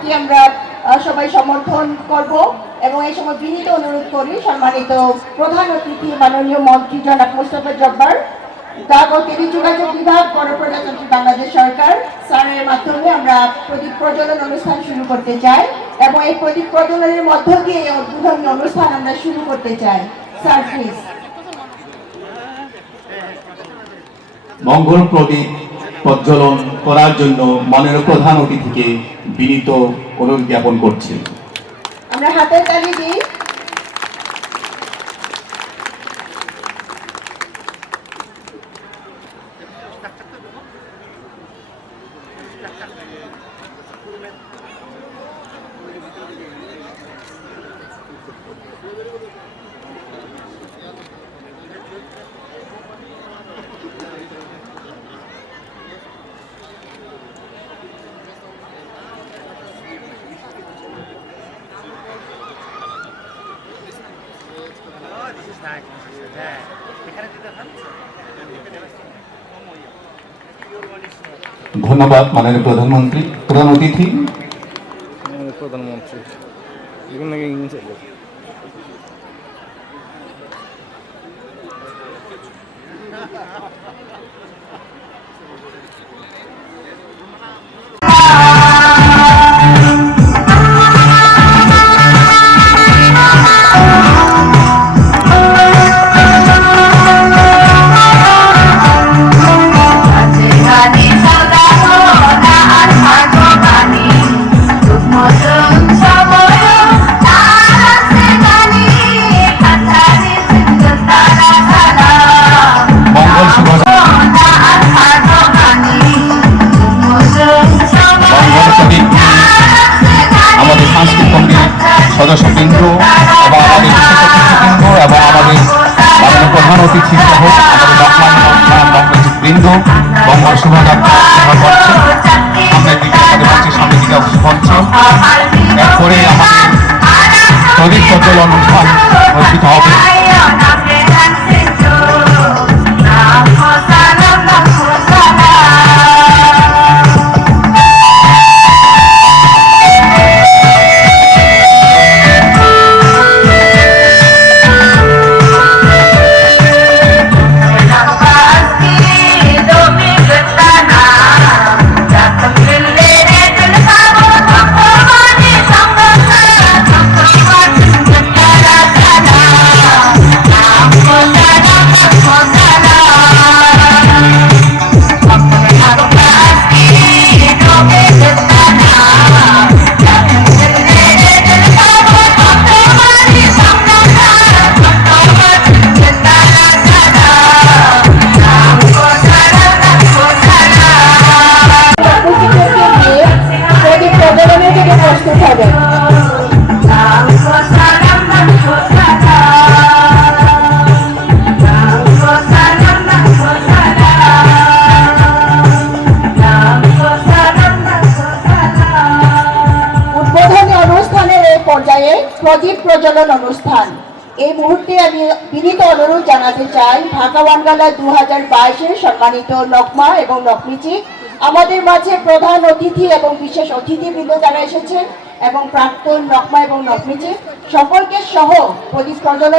প্রস্তাবটি আমরা সবাই সমর্থন করব এবং এই সময় বিনীত অনুরোধ করি সম্মানিত প্রধান অতিথি মাননীয় মন্ত্রী জনাব মোস্তফা জব্বার, ডাক ও টেলিযোগাযোগ বিভাগ, গণপ্রজাতন্ত্রী বাংলাদেশ সরকার স্যারের মাধ্যমে আমরা প্রদীপ প্রজ্বলন অনুষ্ঠান শুরু করতে চাই এবং এই প্রদীপ প্রজ্বলনের মধ্য দিয়ে এই উদ্বোধনী অনুষ্ঠান আমরা শুরু করতে চাই। Sir please. মঙ্গল প্রদীপ প্রজ্বলন করার জন্য মাননীয় প্রধান অতিথিকে বিনীত অনুরোধ জ্ঞাপন করছি। আমরা হাতের তালি দিই। ধন্যবাদ মাননীয় প্রধানমন্ত্রী, প্রধান অতিথি। প্রধানমন্ত্রী সদস্যবৃন্দ এবং আমাদের বিশেষজ্ঞবৃন্দ এবং আমাদের প্রধান অতিথি সহ আমাদের বৃন্দ বঙ্গল শোভাযাত্রা করছেন সামনের দিকে, আমাদের মঞ্চের সামনের দিকে পৌঁছন। এরপরে আমাদের প্রদীপ প্রজ্বলন অনুষ্ঠান অনুষ্ঠিত হবে। পর্যায়ে প্রদীপ প্রজ্বলন অনুষ্ঠান। এই মুহূর্তে আমি বিনীত অনুরোধ জানাতে চাই ঢাকা ওয়ানগালা 2022-এর সম্মানিত নকমা এবং নকমিচি, আমাদের মাঝে প্রধান অতিথি এবং বিশেষ অতিথিবৃন্দ যারা এসেছেন এবং প্রাক্তন নকমা এবং নকমিচি সকলকে সহ প্রদীপ প্রজ্বলন